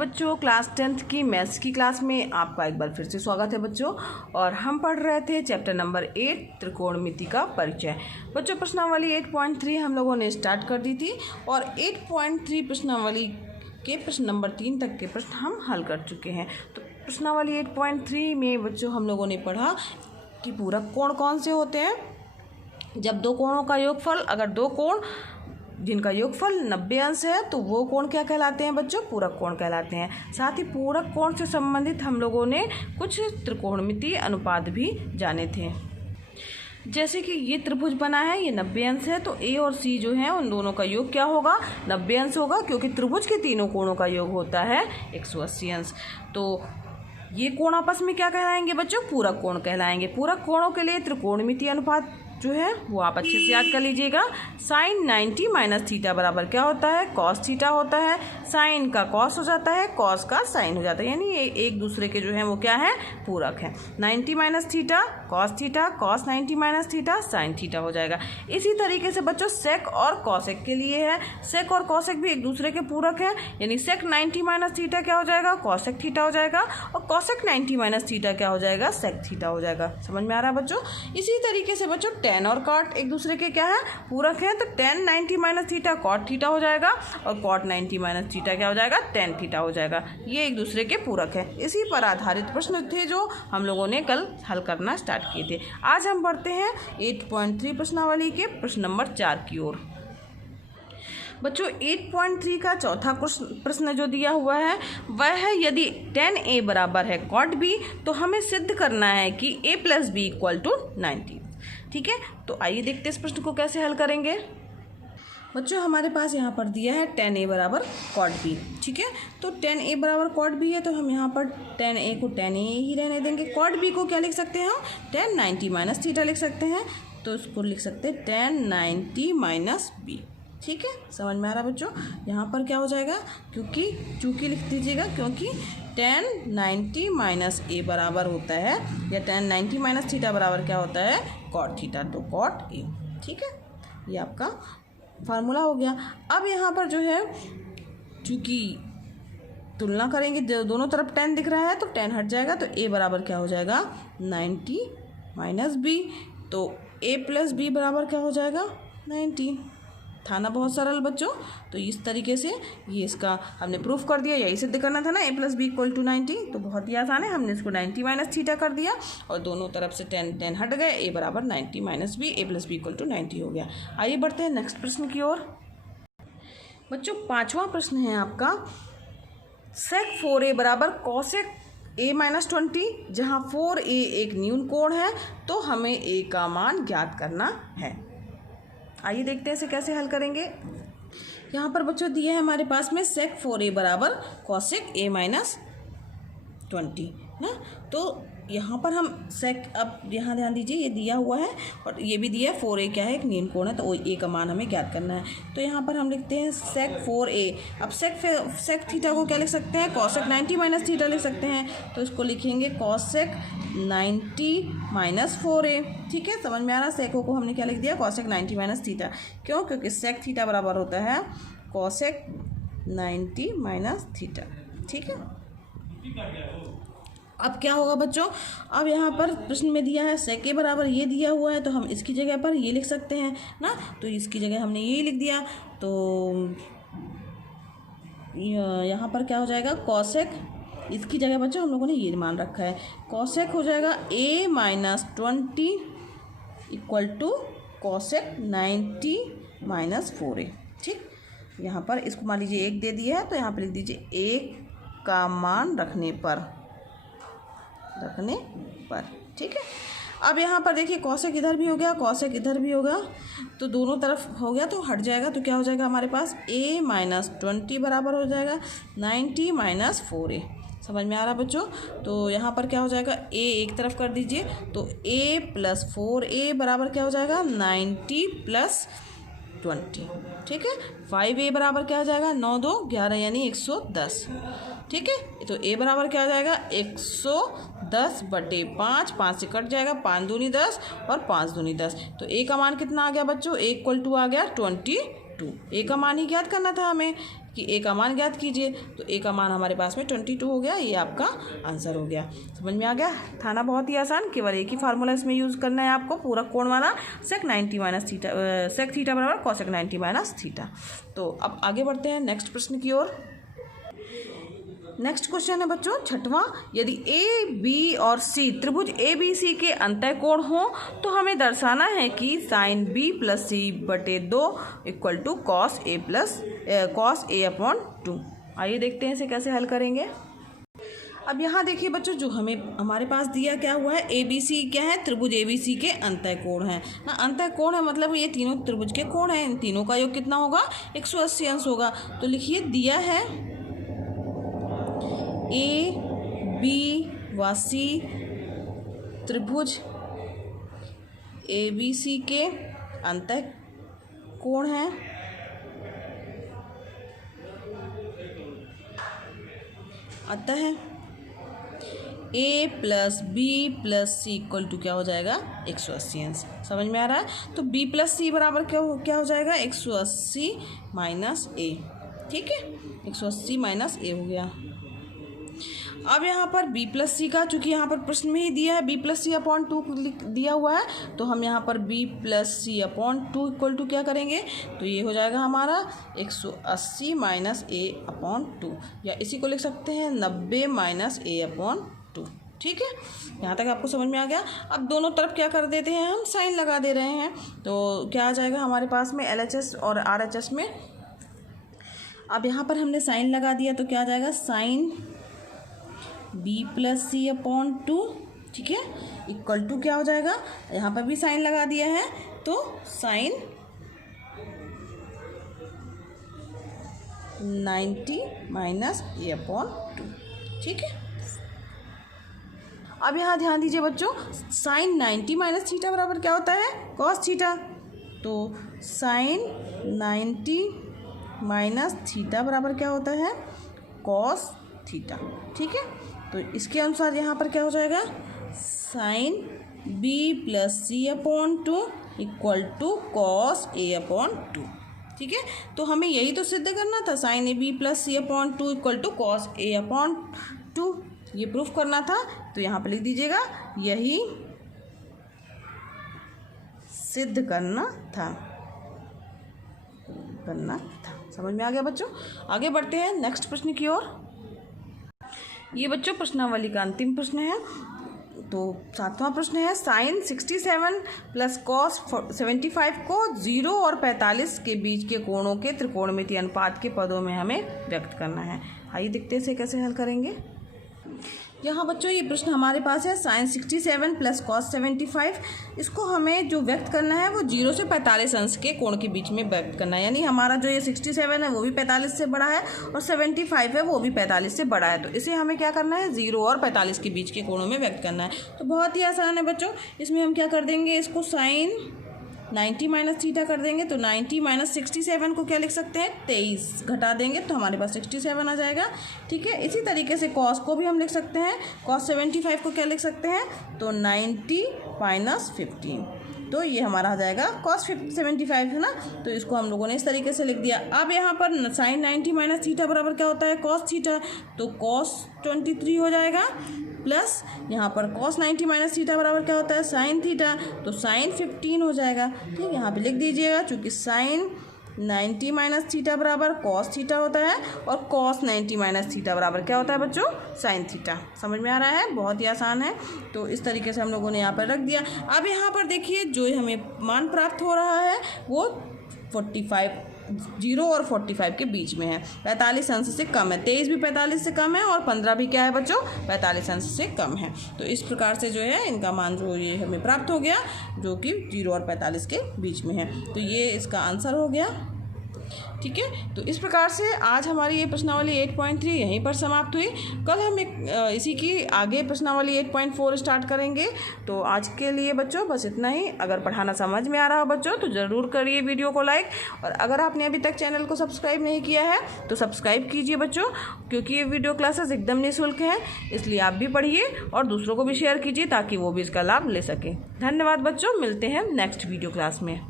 बच्चों, class 10th की maths की क्लास में आपका एक बार फिर से स्वागत है बच्चों। और हम पढ़ रहे थे चैप्टर नंबर 8 त्रिकोणमिति का परिचय। बच्चों, प्रश्नावली 8.3 हम लोगों ने स्टार्ट कर दी थी और 8.3 प्रश्नावली के प्रश्न नंबर 3 तक के प्रश्न हम हल कर चुके हैं। तो प्रश्नावली 8.3 में बच्चों हम लोगों ने पढ़ा कि पूरक कोण कौन से होते हैं। जब दो कोणों का योगफल, अगर दो कोण जिनका योगफल 90 अंश है तो वो कोण क्या कहलाते हैं बच्चों? पूरक कोण कहलाते हैं। साथ ही पूरक कोण से संबंधित हम लोगों ने कुछ त्रिकोणमितीय अनुपात भी जाने थे। जैसे कि ये त्रिभुज बना है, ये 90 अंश है, तो ए और सी जो है उन दोनों का योग क्या होगा? 90 अंश होगा, क्योंकि त्रिभुज के तीनों कोणों का योग होता है 180 अंश। तो ये कोण आपस में क्या कहलाएंगे बच्चों? पूरक कोण कहलाएंगे। पूरक कोणों के लिए त्रिकोणमितीय अनुपात जो है वो आप अच्छे से याद कर लीजिएगा। साइन 90 माइनस थीटा बराबर क्या होता है? कॉस थीटा होता है। साइन का कॉस हो जाता है, कॉस का साइन हो जाता है, यानी ये एक दूसरे के जो है वो क्या है? पूरक है। 90 minus theta cos theta, cos 90 minus theta sine theta हो जाएगा। इसी तरीके से बच्चों सेक और कॉसेक के लिए है। सेक और कॉसेक भी एक दूसरे के पूरक है, यानी सेक 90 माइनस थीटा क्या हो जाएगा? कॉसेक थीटा हो जाएगा, और कॉसेक 90 माइनस थीटा क्या हो जाएगा? सेक थीटा हो जाएगा। समझ में आ रहा है बच्चों? इसी तरीके से बच्चों टेन और कॉट एक दूसरे के क्या है? पूरक है। तो tan 90 minus theta cot theta हो जाएगा, और कॉट 90 माइनस थीटा क्या हो जाएगा? टेन थीटा हो जाएगा। ये एक दूसरे के पूरक है। इसी पर आधारित प्रश्न थे जो हम लोगों ने कल हल करना स्टार्ट किए थे। आज हम बढ़ते हैं 8.3 प्रश्नावली के प्रश्न नंबर 4 की ओर। बच्चों 8.3 का चौथा प्रश्न जो दिया हुआ है वह है, यदि tan a बराबर है cot b तो हमें सिद्ध करना है कि a plus B equal to 90। ठीक है, तो आइए देखते हैं इस प्रश्न को कैसे हल करेंगे। बच्चों हमारे पास यहाँ पर दिया है tan a बराबर cot b। ठीक है, तो tan a बराबर cot b है, तो हम यहाँ पर tan a को tan a ही रहने देंगे। cot b को क्या लिख सकते हैं हम? tan 90 माइनस थीटा लिख सकते हैं, तो इसको लिख सकते हैं tan 90 माइनस बी। ठीक है, समझ में आ रहा बच्चों? यहाँ पर क्या हो जाएगा? चूँकि लिख दीजिएगा, क्योंकि tan 90 माइनस ए बराबर होता है, या tan 90 माइनस थीटा बराबर क्या होता है? cot थीटा, तो cot ए। ठीक है, ये आपका फार्मूला हो गया। अब यहाँ पर जो है चूँकि तुलना करेंगे, दोनों तरफ tan दिख रहा है तो tan हट जाएगा, तो a बराबर क्या हो जाएगा? 90 माइनस बी, तो a प्लस बी बराबर क्या हो जाएगा? 90। था ना बहुत सरल बच्चों? तो इस तरीके से ये इसका हमने प्रूफ कर दिया। यही सिद्ध करना था ना, a plus B equal to 90, तो बहुत ही आसान है। हमने इसको 90 माइनस थीटा कर दिया और दोनों तरफ से tan हट गए, a बराबर 90 minus B, a plus B equal to 90 हो गया। आइए बढ़ते हैं नेक्स्ट प्रश्न की ओर। बच्चों 5वां प्रश्न है आपका, सेक 4a बराबर कॉसेक a माइनस 20, जहाँ 4a एक न्यून कोण है, तो हमें a का मान ज्ञात करना है। आइए देखते हैं इसे कैसे हल करेंगे। यहाँ पर बच्चों दिया है हमारे पास में सेक 4a बराबर कॉसेक a माइनस 20 ना, तो यहाँ पर हम सेक, अब यहाँ ध्यान दीजिए ये दिया हुआ है और ये भी दिया है 4a क्या है? एक न्यून कोण है, तो a का मान हमें ज्ञात करना है। तो यहाँ पर हम लिखते हैं सेक 4a। अब सेक थीटा को क्या लिख सकते हैं? कॉसेक 90 माइनस थीटा लिख सकते हैं, तो इसको लिखेंगे कॉसेक 90 माइनस 4a। ठीक है, समझ में आ रहा? सेको को हमने क्या लिख दिया? Cosec 90 minus theta. क्यों? क्योंकि सेक थीटा बराबर होता है कॉसेक 90 माइनस थीटा। ठीक है, अब क्या होगा बच्चों? अब यहाँ पर प्रश्न में दिया है सेक के बराबर ये दिया हुआ है, तो हम इसकी जगह पर ये लिख सकते हैं ना, तो इसकी जगह हमने ये लिख दिया, तो यहाँ पर क्या हो जाएगा? कॉसेक, इसकी जगह बच्चों हम लोगों ने ये मान रखा है, कॉसेक हो जाएगा a minus 20 equal to cosec 90 minus 4a। ठीक, यहाँ पर इसको मान लीजिए 1 दे दिया है, तो यहाँ पर लिख दीजिए 1 का मान रखने पर। ठीक है, अब यहाँ पर देखिए कॉसेक इधर भी हो गया, कॉसेक इधर भी होगा, तो दोनों तरफ हो गया, तो हट जाएगा, तो क्या हो जाएगा हमारे पास? a माइनस 20 बराबर हो जाएगा 90 माइनस 4a। समझ में आ रहा बच्चों? तो यहाँ पर क्या हो जाएगा? a एक तरफ कर दीजिए, तो a प्लस 4a बराबर क्या हो जाएगा? 90 प्लस 20। ठीक है, 5a बराबर क्या हो जाएगा? 9 2 11 यानी 110। ठीक है, तो a बराबर क्या हो जाएगा? 110 बटे 5, 5 से कट जाएगा, 5 दूनी 10 और 5 दूनी 10, तो a का मान कितना आ गया बच्चों? a इक्वल टू आ गया 22। 2। ए का मान ही ज्ञात करना था हमें कि ए का मान ज्ञात कीजिए, तो ए का मान हमारे पास में 22 हो गया। ये आपका आंसर हो गया। समझ में आ गया? था ना बहुत ही आसान। केवल एक ही फार्मूला इसमें यूज़ करना है आपको, पूरा कोण वाला, सेक 90 माइनस थीटा, सेक थीटा बराबर कॉसेक 90 माइनस थीटा। तो अब आगे बढ़ते हैं नेक्स्ट प्रश्न की ओर। नेक्स्ट क्वेश्चन है बच्चों 6वां, यदि ए बी और सी त्रिभुज ए बी सी के अंतः कोण हो तो हमें दर्शाना है कि साइन बी प्लस सी बटे 2 equal to cos A upon 2। आइए देखते हैं इसे कैसे हल करेंगे। अब यहाँ देखिए बच्चों, जो हमारे पास दिया क्या हुआ है, ए बी सी क्या है, त्रिभुज ए बी सी के अंतः कोण है ना। अंतः कोण है मतलब ये तीनों त्रिभुज के कोण हैं, इन तीनों का योग कितना होगा, 180 अंश होगा। तो लिखिए दिया है ए बी व सी त्रिभुज ए बी सी के अंतः कोण है, अतः A plus B plus C equal to क्या हो जाएगा, 180 अंश। समझ में आ रहा है? तो बी प्लस सी बराबर क्या हो जाएगा, 180 माइनस ए। ठीक है, 180 माइनस ए हो गया। अब यहाँ पर b प्लस सी का, चूँकि यहाँ पर प्रश्न में ही दिया है b प्लस सी अपॉन 2 दिया हुआ है, तो हम यहाँ पर b plus C upon 2 equal to क्या करेंगे, तो ये हो जाएगा हमारा 180 माइनस ए अपॉन 2, या इसी को लिख सकते हैं 90 माइनस ए अपॉन 2। ठीक है, यहाँ तक आपको समझ में आ गया। अब दोनों तरफ क्या कर देते हैं, हम साइन लगा दे रहे हैं। तो क्या आ जाएगा हमारे पास में LHS और RHS में। अब यहाँ पर हमने साइन लगा दिया तो क्या आ जाएगा, sine B plus C upon 2। ठीक है, इक्वल टू क्या हो जाएगा, यहाँ पर भी साइन लगा दिया है तो साइन 90 माइनस ए अपॉन 2। ठीक है, अब यहाँ ध्यान दीजिए बच्चों, साइन 90 माइनस थीटा बराबर क्या होता है, कॉस थीटा। तो साइन 90 माइनस थीटा बराबर क्या होता है, कॉस थीटा। ठीक है, तो इसके अनुसार यहाँ पर क्या हो जाएगा, sine B plus C upon 2 equal to cos A upon 2। ठीक है, तो हमें यही तो सिद्ध करना था, sine A B plus C upon 2 equal to cos A upon 2, ये प्रूफ करना था। तो यहाँ पर लिख दीजिएगा, यही सिद्ध करना था। समझ में आ गया बच्चों? आगे बढ़ते हैं नेक्स्ट प्रश्न की ओर। ये बच्चों प्रश्नावली का अंतिम प्रश्न है। तो 7वां प्रश्न है, साइन 67 प्लस कॉस 75 को 0 और 45 के बीच के कोणों के त्रिकोणमितीय अनुपात के पदों में हमें व्यक्त करना है। आइए देखते हैं इसे कैसे हल करेंगे। यहाँ बच्चों ये प्रश्न हमारे पास है, साइन 67 प्लस कॉस 75, इसको हमें जो व्यक्त करना है वो 0 से 45 अंश के कोण के बीच में व्यक्त करना है। यानी हमारा जो ये 67 है वो भी 45 से बड़ा है और 75 है वो भी 45 से बड़ा है। तो इसे हमें क्या करना है, 0 और 45 के बीच के कोणों में व्यक्त करना है। तो बहुत ही आसान है बच्चों, इसमें हम क्या कर देंगे, इसको साइन 90 माइनस थीटा कर देंगे। तो 90 माइनस 67 को क्या लिख सकते हैं, 23 घटा देंगे तो हमारे पास 67 आ जाएगा। ठीक है, इसी तरीके से कॉस को भी हम लिख सकते हैं, कॉस 75 को क्या लिख सकते हैं, तो 90 माइनस 15, तो ये हमारा आ जाएगा कॉस 75 है ना। तो इसको हम लोगों ने इस तरीके से लिख दिया। अब यहाँ पर साइन 90 माइनस थीटा बराबर क्या होता है, कॉस थीटा, तो कॉस 23 हो जाएगा, प्लस यहाँ पर कॉस 90 माइनस थीटा बराबर क्या होता है, साइन थीटा, तो साइन 15 हो जाएगा। ठीक, यहाँ पे लिख दीजिएगा, चूँकि साइन 90 माइनस थीटा बराबर कॉस थीटा होता है और कॉस 90 माइनस थीटा बराबर क्या होता है बच्चों, साइन थीटा। समझ में आ रहा है, बहुत ही आसान है। तो इस तरीके से हम लोगों ने यहाँ पर रख दिया। अब यहाँ पर देखिए जो हमें मान प्राप्त हो रहा है वो 0 और 45 के बीच में है, 45 अंश से कम है। 23 भी 45 से कम है और 15 भी क्या है बच्चों, 45 अंश से कम है। तो इस प्रकार से जो है इनका मान जो ये हमें प्राप्त हो गया, जो कि 0 और 45 के बीच में है। तो ये इसका आंसर हो गया। ठीक है, तो इस प्रकार से आज हमारी ये प्रश्नावली 8.3 यहीं पर समाप्त हुई। कल हम इसी की आगे प्रश्नावली 8.4 स्टार्ट करेंगे। तो आज के लिए बच्चों बस इतना ही। अगर पढ़ाना समझ में आ रहा हो बच्चों तो ज़रूर करिए वीडियो को लाइक, और अगर आपने अभी तक चैनल को सब्सक्राइब नहीं किया है तो सब्सक्राइब कीजिए बच्चों, क्योंकि ये वीडियो क्लासेस एकदम निःशुल्क हैं, इसलिए आप भी पढ़िए और दूसरों को भी शेयर कीजिए ताकि वो भी इसका लाभ ले सकें। धन्यवाद बच्चों, मिलते हैं नेक्स्ट वीडियो क्लास में।